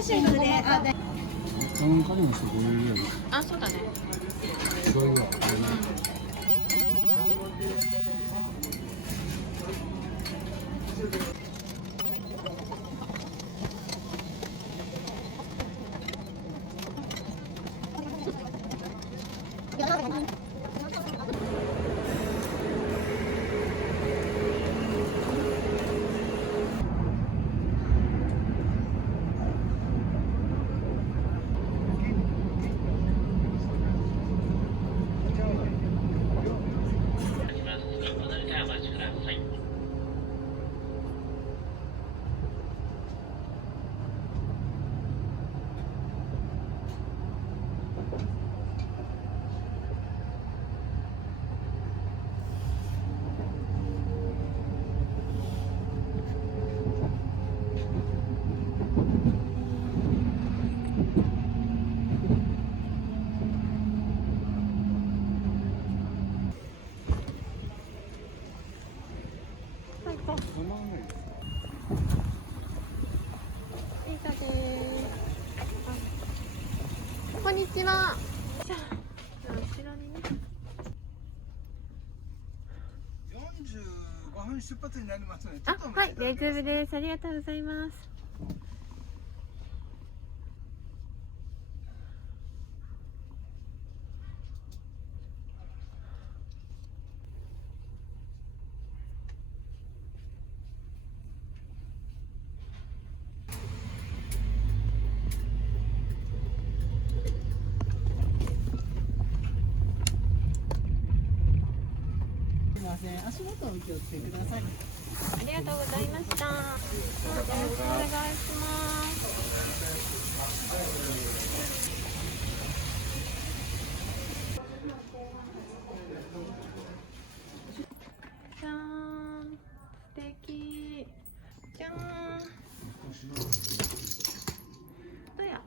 シングルで、あ、何回もしてくれるやろ。あ、そうだね。それがこんにちは。後ろにね。45分出発になりますので、あ、はい、大丈夫です。ありがとうございます。すみません、足元お気をつけください。ありがとうございました。よろしくお願いします。じゃーん、素敵。じゃーん。どうや。よ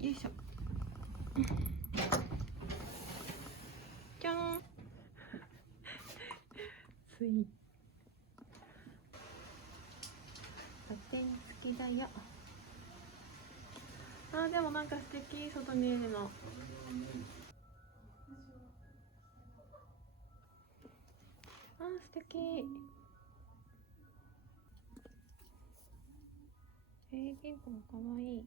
いしょ。じゃーん。スイート。天付きだよ。あー、でもなんか素敵、外見えるの。あー、素敵。ピンクもかわいい。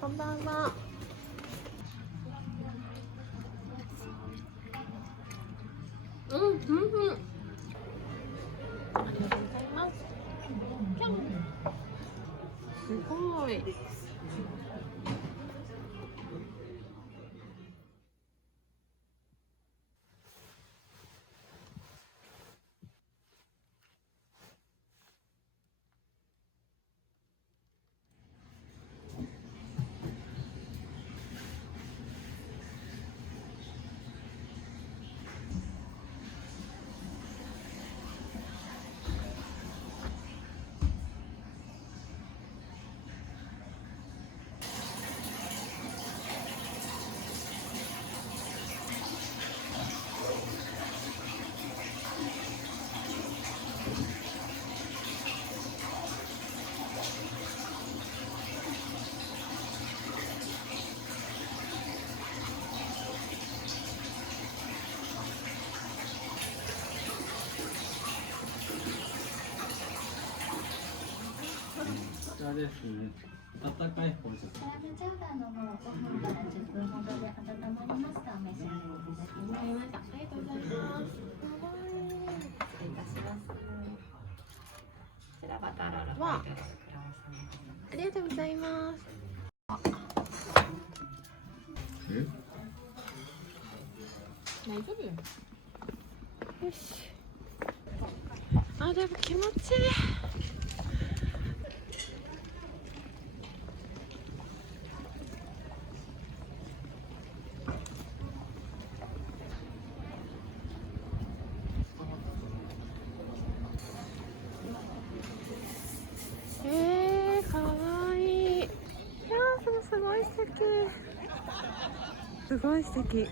こんばんは。うん、うん、うん。ありがとうございます。ぴょん。すごい。茶ですね。温かい方です。サラダチャウダーの方は5分から10分ほどで温まりましたらお召し上がりいただきます。ありがとうございます。失礼いたします。こちらバターロールポテトクラムさんです。ありがとうございます。え？大丈夫よ。よし。あ、でも気持ちいい。かわいい。いやー、すごい素敵。すごい素敵。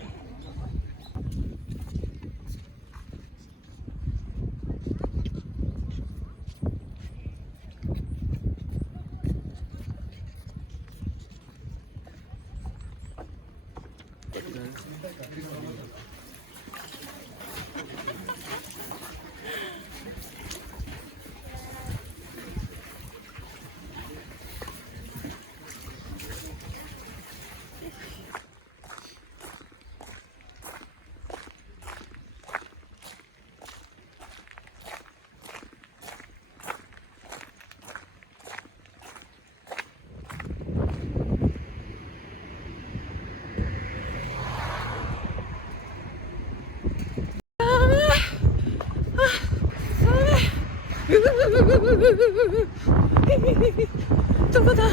どこだ？よ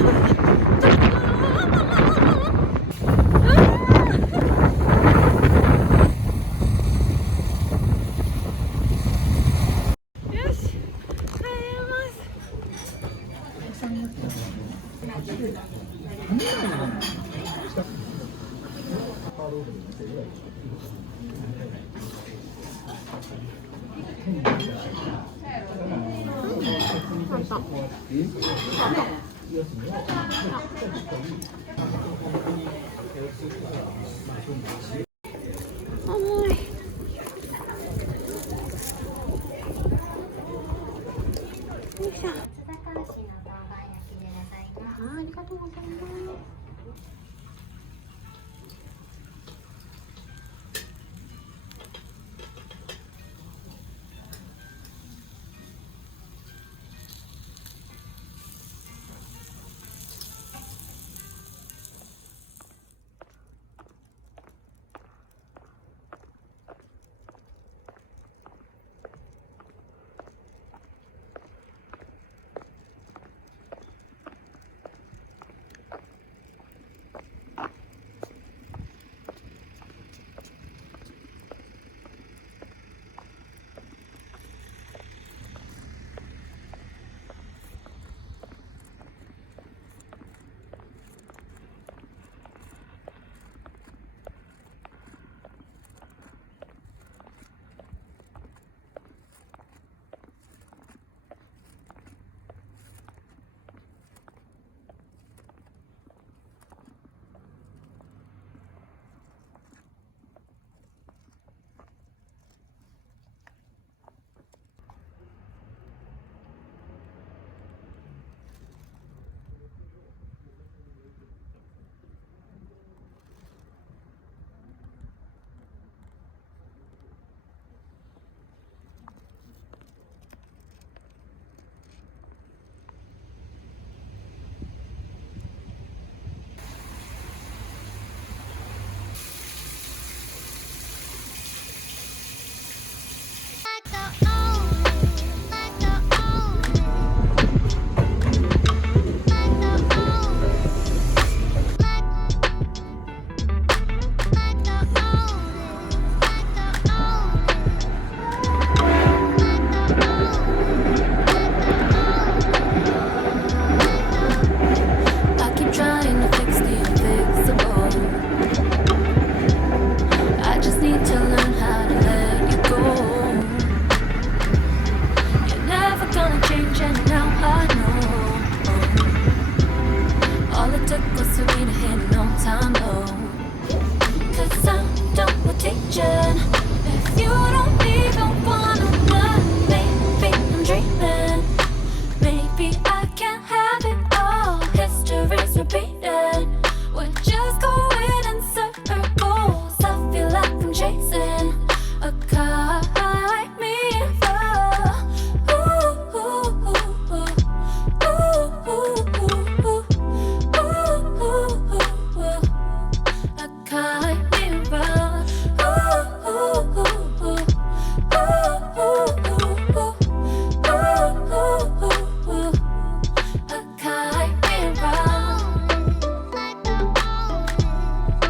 し、帰れます。重い。よいしょ。松阪牛のバーガー焼きでございます。ありがとうございます。Cause I don't want teaching.